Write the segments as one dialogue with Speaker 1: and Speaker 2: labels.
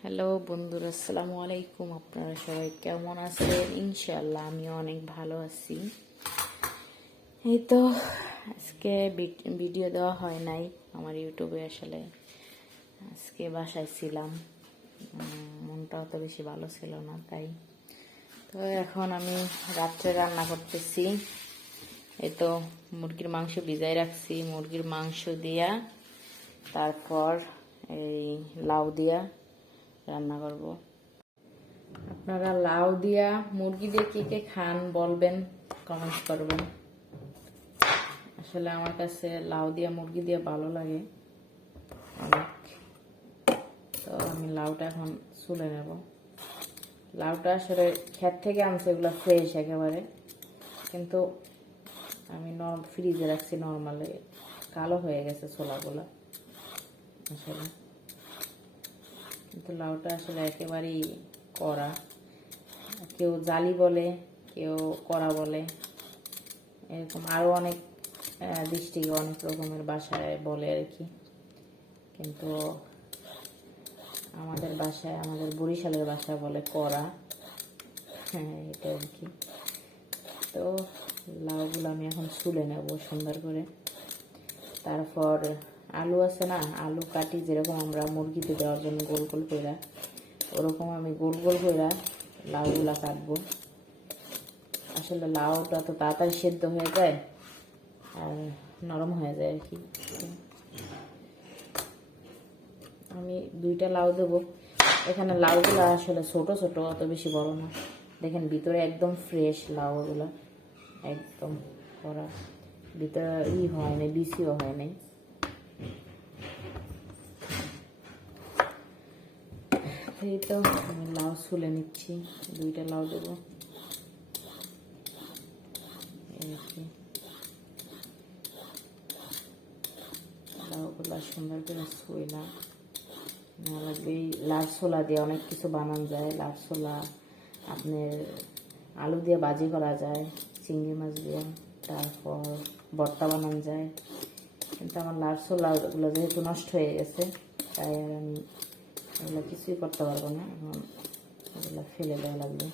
Speaker 1: Hello বন্ধুরা, আসসালামু আলাইকুম। আপনারা সবাই কেমন আছেন? ইনশাল্লাহ আমি অনেক ভালো আছি। এই তো আজকে ভিড- ভিডিও দেওয়া হয় নাই আমার ইউটিউবে আসলে। আজকে বাসায় ছিলাম। মনটা অত বেশি ভালো ছিল না, তাই। তো এখন আমি রাত্রে রান্না করতেছি। এই তো মুরগির মাংস ভিজাই রাখছি। মুরগির মাংস দিয়া, তারপর এই লাউ দিয়া রান্না করব। আপনারা লাউ দিয়া মুরগি দিয়ে কে কে খান বলবেন কমেন্ট করবেন। আসলে আমার কাছে লাউ দিয়া মুরগি দিয়ে ভালো লাগে। অনেক। তো আমি লাউটা এখন চুলে নেব। লাউটা আসলে ক্ষেত থেকে আনছে, এগুলো ফ্রেশ একেবারে। কিন্তু আমি নর্ম ফ্রিজে রাখছি নর্মালে কালো হয়ে গেছে ছোলাগুলো, আসলে। কিন্তু লাউটা আসলে একেবারেই কড়া। কেউ জালি বলে, কেউ কড়া বলে। এরকম আরও অনেক ডিস্ট্রিক্টে অনেক রকমের বাসায় বলে আর কি। কিন্তু আমাদের বাসায়, আমাদের বরিশালের বাসায় বলে কড়া। হ্যাঁ এটা আর কি। তো লাউগুলো আমি এখন ছুলে নেব সুন্দর করে। তারপর আলু আছে না, আলু কাটি যেরকম আমরা মুরগিতে দেওয়ার জন্য গোল গোল কইরা, ওরকম আমি গোল গোল করে লাউগুলা কাটবো। আসলে লাউটা তো তাড়াতাড়ি সেদ্ধ হয়ে যায় আর নরম হয়ে যায় আর কি। আমি দুইটা লাউ দেবো। এখানে লাউগুলো আসলে ছোট ছোট, অত বেশি বড় না। দেখেন ভিতরে একদম ফ্রেশ লাউগুলো, একদম করা ভিতরে ই হয় নাই বিসিও হয় নাই। এই তো, আমি লাউ ছুলে নিচ্ছি, দুইটা লাউ দেবো। লাউগুলো সুন্দর করে ছুইলাম না। লাগবে এই লাল ছোলা দিয়ে অনেক কিছু বানানো যায়। লাল ছোলা, আপনার আলু দিয়ে ভাজি করা যায়, চিংড়ি মাছ দিয়ে, তারপর ভর্তা বানানো যায়। কিন্তু আমার লাল ছোলাগুলো যেহেতু নষ্ট হয়ে গেছে, তাই আমি এগুলো কিছুই করতে পারব না, এখন এগুলো ফেলে দেওয়া লাগবে।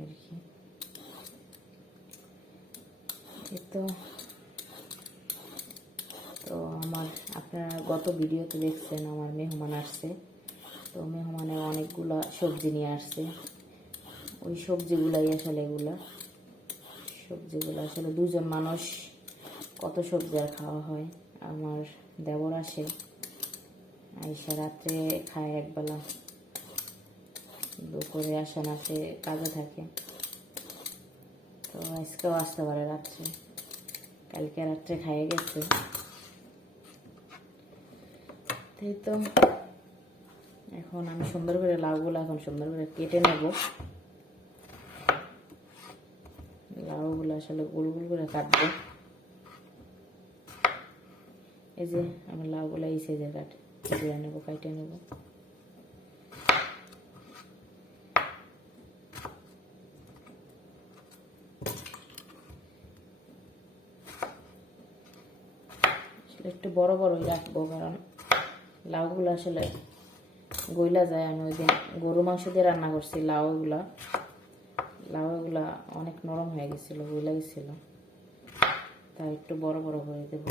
Speaker 1: আর কি। তো তো আমার, আপনারা গত ভিডিওতে দেখছেন আমার মেহমান আসছে। তো মেহমানে অনেকগুলা সবজি নিয়ে আসছে। ওই সবজিগুলাই আসলে এগুলো। সবজিগুলো আসলে দুজন মানুষ, কত সবজি আর খাওয়া হয়? আমার দেবর আসে। আইসা রাত্রে খায় একবেলা। দুপুরে আসে না, সে কাজে থাকে। তো আজকেও আসতে পারে রাত্রে। কালকে রাত্রে খাইয়ে গেছে। তাই তো এখন আমি সুন্দর করে লাউগুলো এখন সুন্দর করে কেটে নেব। লাউগুলো আসলে গোল গোল করে কাটবো। এই যে আমি লাউগুলো এই সাইজে কাট। কেটে নেব কাটে নেব একটু বড় বড়ই রাখব, কারণ লাউগুলো আসলে গইলা যায়। আমি ওই দিন গরু মাংস দিয়ে রান্না করছি, লাউগুলা। লাউগুলা অনেক নরম হয়ে গেছিল, গইলা গেছিল। তাই একটু বড় বড় করে দেবো।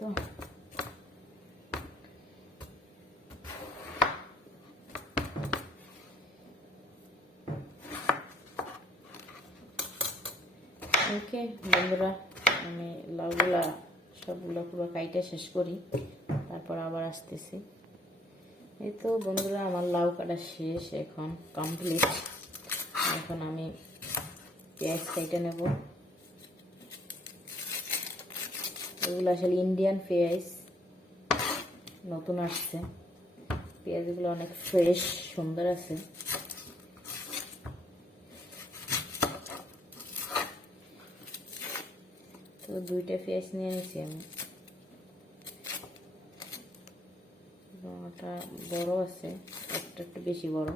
Speaker 1: তো। ওকে, বন্ধুরা, আমি লাউগুলা সবগুলো পুরো কাইটা শেষ করি, তারপর আবার আসতেছি। এই তো বন্ধুরা, আমার লাউ কাটা শেষ এখন কমপ্লিট এখন আমি পেঁয়াজ কাইটা নেব। এগুলো আসলে ইন্ডিয়ান পেঁয়াজ নতুন আসছে। পেঁয়াজগুলো অনেক ফ্রেশ সুন্দর আছে। তো দুইটা পেঁয়াজ নিয়ে নিছি আমি। ওটা বড় আছে, একটা একটু বেশি বড়।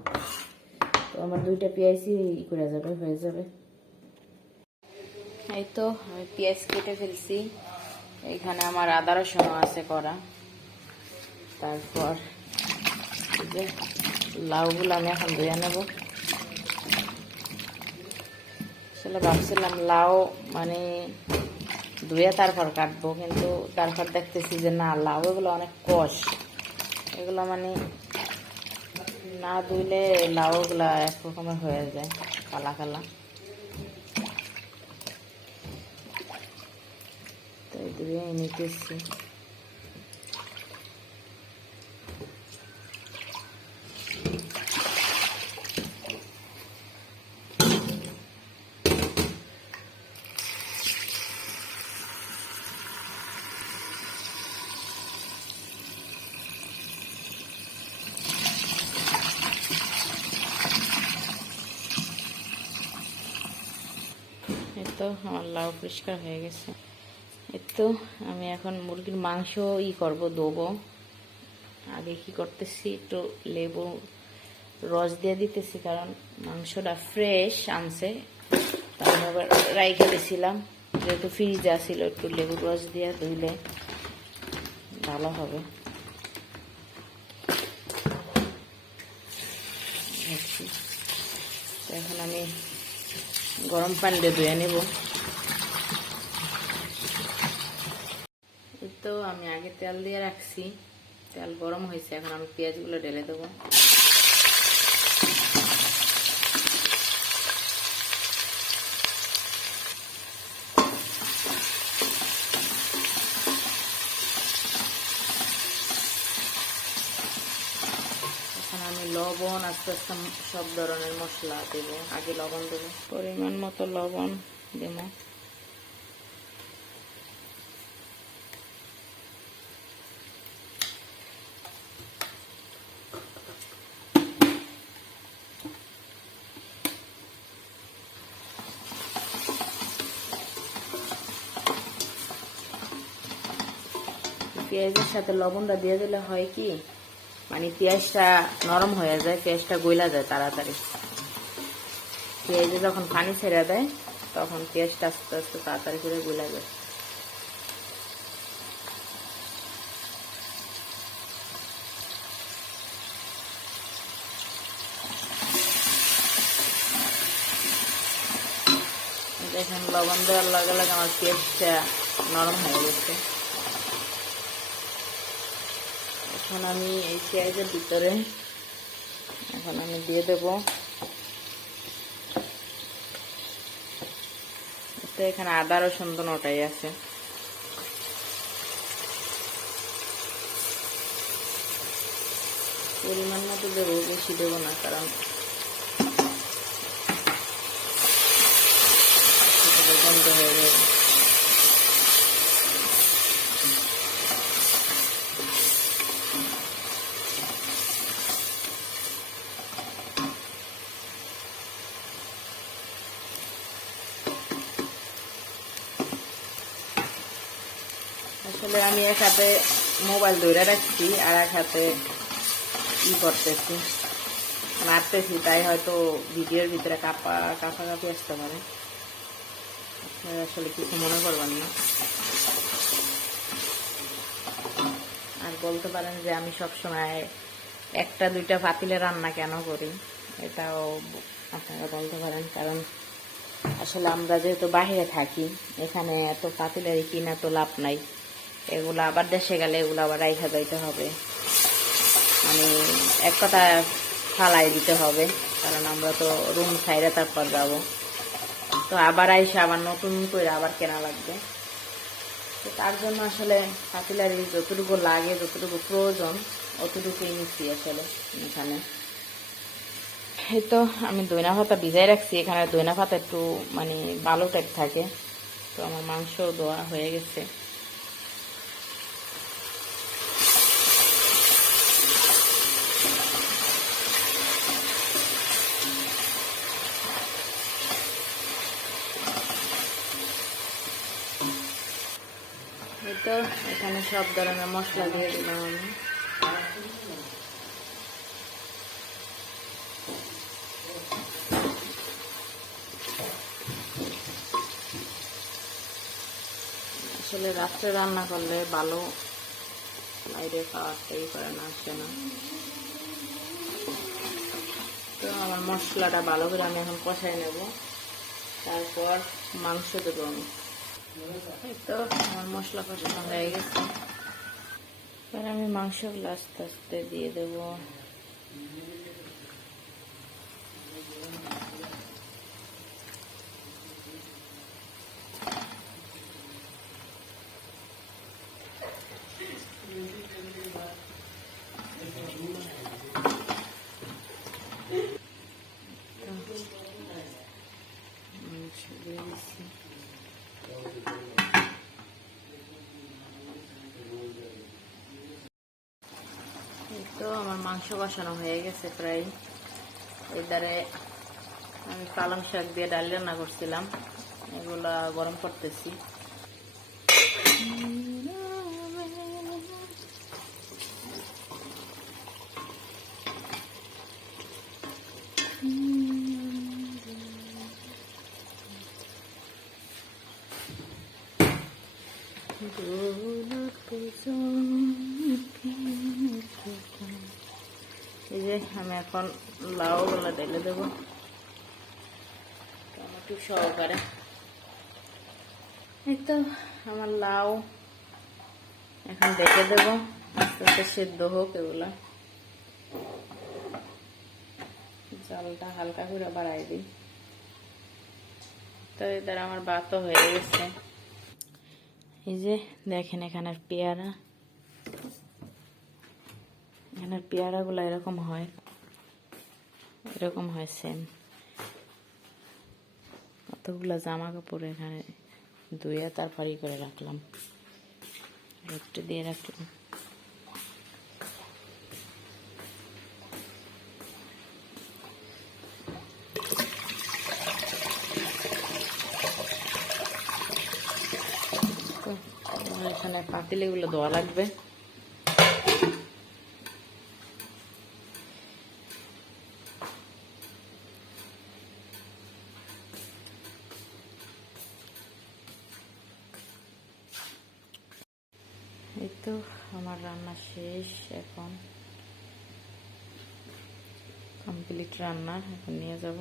Speaker 1: তো আমার দুইটা পেঁয়াজই ই করে যাবে, হয়ে যাবে। এই তো, আমি পেঁয়াজ কেটে ফেলছি। এখানে আমার আদা রসুন আছে করা তারপর যে লাউগুলো আমি এখন ধুয়ে নেব। আসলে ভাবছিলাম লাউ মানে ধুয়ে তারপর কাটবো, কিন্তু তারপর দেখতেছি যে না, লাউ এগুলো অনেক কষ। এগুলো মানে না ধুইলে এক রকমের হয়ে যায়, কালা কালা। তাই ধুয়ে নিতেছি এই তো আমার লাউ পরিষ্কার হয়ে গেছে এই তো আমি এখন মুরগির মাংস ই করব দেবো আগে কি করতেছি, একটু লেবু রস দিয়ে দিতেছি, কারণ মাংসটা ফ্রেশ আনছে। তারপর আবার রাইখে দিয়েছিলাম যেহেতু ফ্রিজে আসছিল একটু লেবুর রস দিয়ে ধুইলে ভালো হবে। এখন আমি গরম পানি দিয়ে ধুয়ে নেব। তো আমি আগে তেল দিয়ে রাখছি। তেল গরম হয়েছে, এখন আমি পেঁয়াজগুলো ঢেলে দেবো। লবণ আস্তে আস্তে সব ধরনের মশলা দেবো। আগে লবণ দেবো। পরিমাণ মতো লবণ দেব। পেঁয়াজের সাথে লবণটা দিয়ে দিলে হয় কি? মানে পেঁয়াজটা নরম হয়ে যায়, পেঁয়াজটা গইলা যায় তাড়াতাড়ি। পেঁয়াজে যখন পানি ছেড়ে দেয়, তখন পেঁয়াজটা আস্তে আস্তে তাড়াতাড়ি করে গইলা যায়। দেখেন, লবণ দেওয়ার লগে লগে আমার পেঁয়াজটা নরম হয়ে গেছে। এখন আমি এই পেঁয়াজের ভিতরে এখন আমি দিয়ে দেবো। এখানে আদা, রসুন তো ওটাই আছে। পরিমাণ মতো দেবো, বেশি দেবো না, কারণ গন্ধ হয়ে যাবে আসলে আমি এক হাতে মোবাইল ধরে রাখছি আর এক হাতে ই করতেছি। মারতেছি তাই হয়তো ভিডিওর ভিতরে কাপা কাপা কাপি আসতে পারে। আপনারা আসলে কিছু মনে করবেন না। আর বলতে পারেন যে আমি সবসময় একটা, দুইটা পাতিলে রান্না কেন করি? এটাও আপনারা বলতে পারেন। কারণ আসলে আমরা যেহেতু বাইরে থাকি, এখানে এত পাতিলের কিনা তো লাভ নাই। এগুলো আবার দেশে গেলে এগুলো আবার রাইখা যাইতে হবে। মানে এক কথা ফালাই দিতে হবে, কারণ আমরা তো রুম সাইডে তারপর যাব। তো আবার আইসে আবার নতুন করে আবার কেনা লাগবে। তো তার জন্য আসলে পাতিলারি যতটুকু লাগে, যতটুকু প্রয়োজন, অতটুকুই নিচ্ছি আসলে এখানে। এই তো আমি দইনা ভাতা ভিজাই রাখছি, এখানে দইনা ভাতা একটু মানে ভালো টাইপ থাকে। তো আমার মাংস দেওয়া হয়ে গেছে। তো এখানে সব ধরনের মশলা দিয়ে দিলাম আমি। আসলে রাত্রে রান্না করলে ভালো, বাইরে খাওয়ারটাই করে না, আসে না। তো আমার মশলাটা ভালো করে আমি এখন কষাই নেব। তারপর মাংস দেবো আমি। তো আমার মশলা কষানো হয়ে গেছে। এবার আমি মাংসগুলো আস্তে আস্তে দিয়ে দেবো মাংস দিয়ে দিচ্ছি এই তো আমার মাংস বসানো হয়ে গেছে প্রায়। এদারে আমি পালং শাক দিয়ে ডাল রান্না করছিলাম। এগুলা গরম করতেছি এই যে আমি এখন লাউ গুলা ঢেলে দেবো। টমেটো সহকারে। এই তো আমার লাউ এখন দেখে দেবো। আস্তে আস্তে সেদ্ধ হোক এগুলো। জলটা হালকা করে বাড়াই দিই। তো এদের আমার বাতও হয়ে গেছে। এই যে দেখেন এখানের পেয়ারা। এখানের পেয়ারাগুলো এরকম হয়। এরকম হয় সেম কতগুলো জামা কাপড় এখানে ধুয়ে তারপরই করে রাখলাম। একটু দিয়ে রাখলাম। এখানে পাতিলেগুলো ধোয়া লাগবে। এই তো আমার রান্না শেষ এখন। কমপ্লিট রান্না এখন নিয়ে যাব।